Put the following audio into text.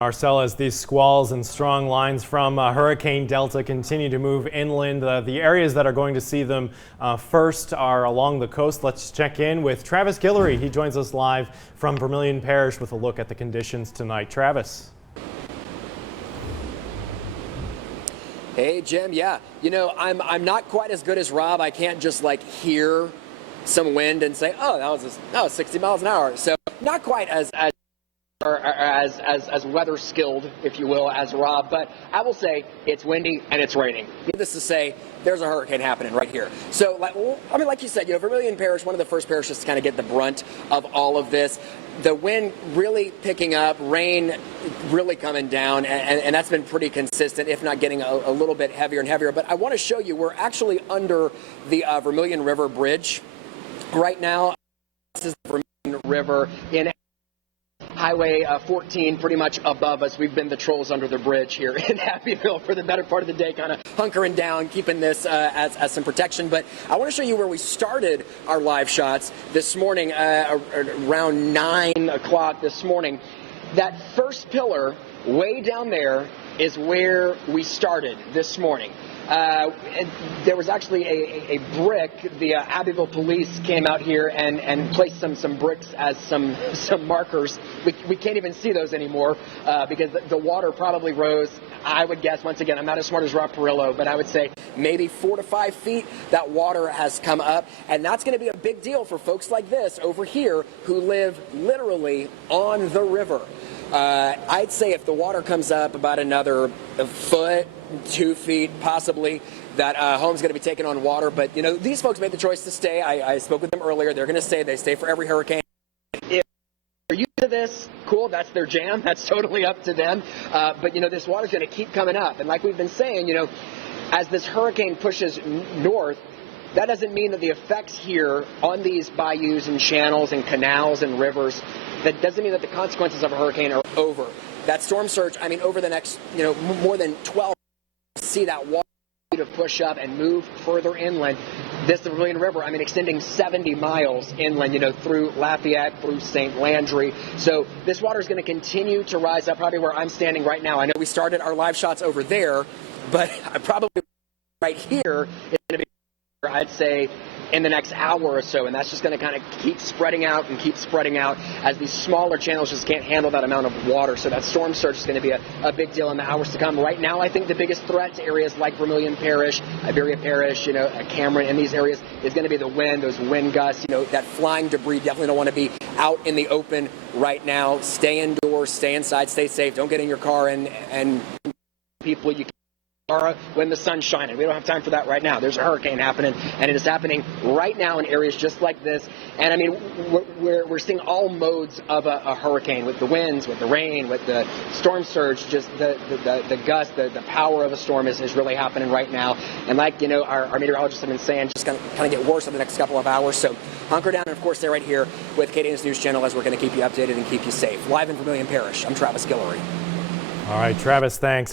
Marcel, as these squalls and strong lines from Hurricane Delta continue to move inland, the areas that are going to see them first are along the coast. Let's check in with Travis Guillory. He joins us live from Vermilion Parish with a look at the conditions tonight. Travis. Hey, Jim. Yeah, you know, I'm not quite as good as Rob. I can't just like hear some wind and say, oh, that was 60 miles an hour. So not quite as weather skilled, if you will, as Rob, but I will say it's windy and it's raining. Needless to say, there's a hurricane happening right here. So, like you said, you know, Vermilion Parish, one of the first parishes to kind of get the brunt of all of this. The wind really picking up, rain really coming down, and that's been pretty consistent, if not getting a little bit heavier and heavier. But I want to show you, we're actually under the Vermilion River Bridge right now. This is the Vermilion River in Highway 14, pretty much above us. We've been the trolls under the bridge here in Abbeville for the better part of the day, kind of hunkering down, keeping this as some protection. But I want to show you where we started our live shots this morning, around 9 o'clock this morning. That first pillar way down there is where we started this morning. There was actually a brick. The Abbeville police came out here and placed some bricks as some markers. We can't even see those anymore because the water probably rose. I would guess, once again, I'm not as smart as Rob Perillo, but I would say maybe 4 to 5 feet that water has come up. And that's going to be a big deal for folks like this over here who live literally on the river. I'd say if the water comes up about another foot, 2 feet, possibly, that home's going to be taken on water. But, you know, these folks made the choice to stay. I spoke with them earlier. They're going to stay. They stay for every hurricane. If they're used to this, cool, that's their jam. That's totally up to them. But, you know, this water's going to keep coming up. And like we've been saying, you know, as this hurricane pushes north, that doesn't mean that the effects here on these bayous and channels and canals and rivers, that doesn't mean that the consequences of a hurricane are over. That storm surge, I mean, over the next, you know, more than 12, see that water to push up and move further inland. This, the Vermilion River, I mean, extending 70 miles inland, you know, through Lafayette, through St. Landry. So this water is going to continue to rise up, probably where I'm standing right now. I know we started our live shots over there, but probably right here is going to be, I'd say, in the next hour or so, and that's just going to kind of keep spreading out as these smaller channels just can't handle that amount of water. So that storm surge is going to be a big deal in the hours to come. Right now, I think the biggest threat to areas like Vermilion Parish, Iberia Parish, you know, Cameron, and these areas is going to be the wind, those wind gusts, you know, that flying debris. Definitely don't want to be out in the open right now. Stay indoors, stay inside, stay safe. Don't get in your car and people you can when the sun's shining. We don't have time for that right now. There's a hurricane happening, and it is happening right now in areas just like this. And I mean, we're seeing all modes of a hurricane, with the winds, with the rain, with the storm surge. Just the gust, the power of a storm is really happening right now. And like, you know, our meteorologists have been saying, just going to kind of get worse in the next couple of hours. So hunker down, and of course, they're right here with KDN's News Channel as we're going to keep you updated and keep you safe. Live in Vermilion Parish, I'm Travis Guillory. All right, Travis, thanks.